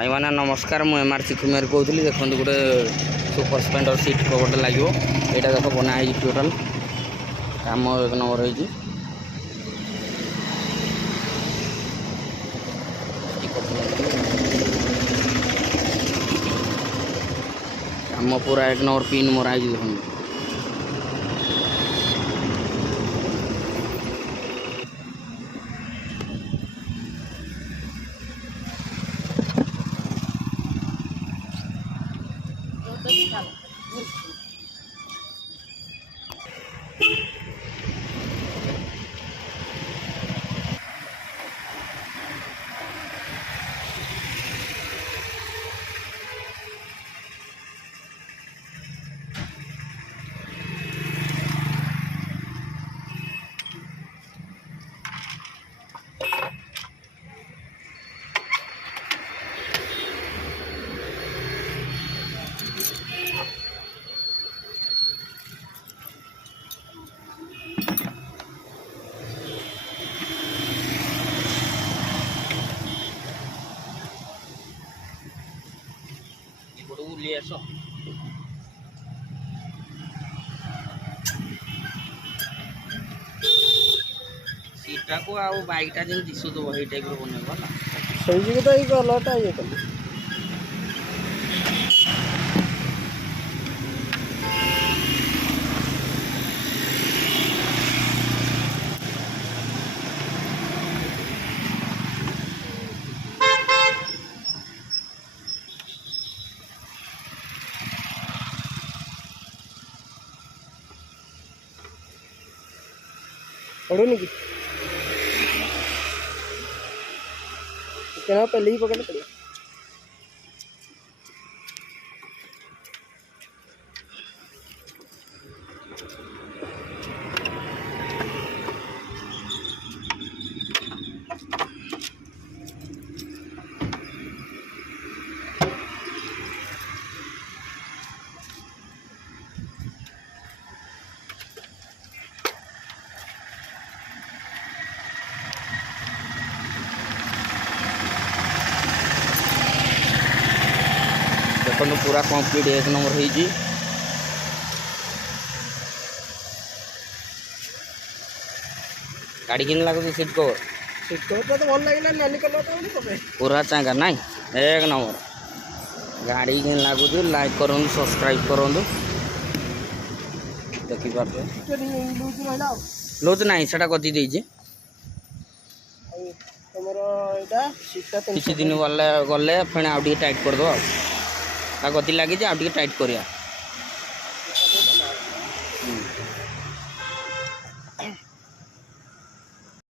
भाई मैंने नमस्कार मु एम आर चिकुमेर कहूली देखो गोटे सुपर स्पेंडर सीट कवर लगे यहाँ देख बनाई टोटाल काम एक नंबर हो काम पूरा एक नंबर पिन मराई देखो सीटा को आ बाइकटा जो दिशु तो वही टाइप बनइब ना सही तो ये कलरटा ये कल पड़ोनी की क्या पहले ही पकड़ना पड़ेगा। देखो पूरा कंप्लीट एक नंबर हो गाड़ी किन लगुच सीट कवर तो भल लगे नानी कलर पूरा चांगा ना एक नंबर गाड़ी किन लगुच लाइक करूँ सब्सक्राइब करूँ देखिए लुज ना से गति देजी किसी दिन गले गले फिर आउ टाइट करदे गति लगी आउ टाइट करिया।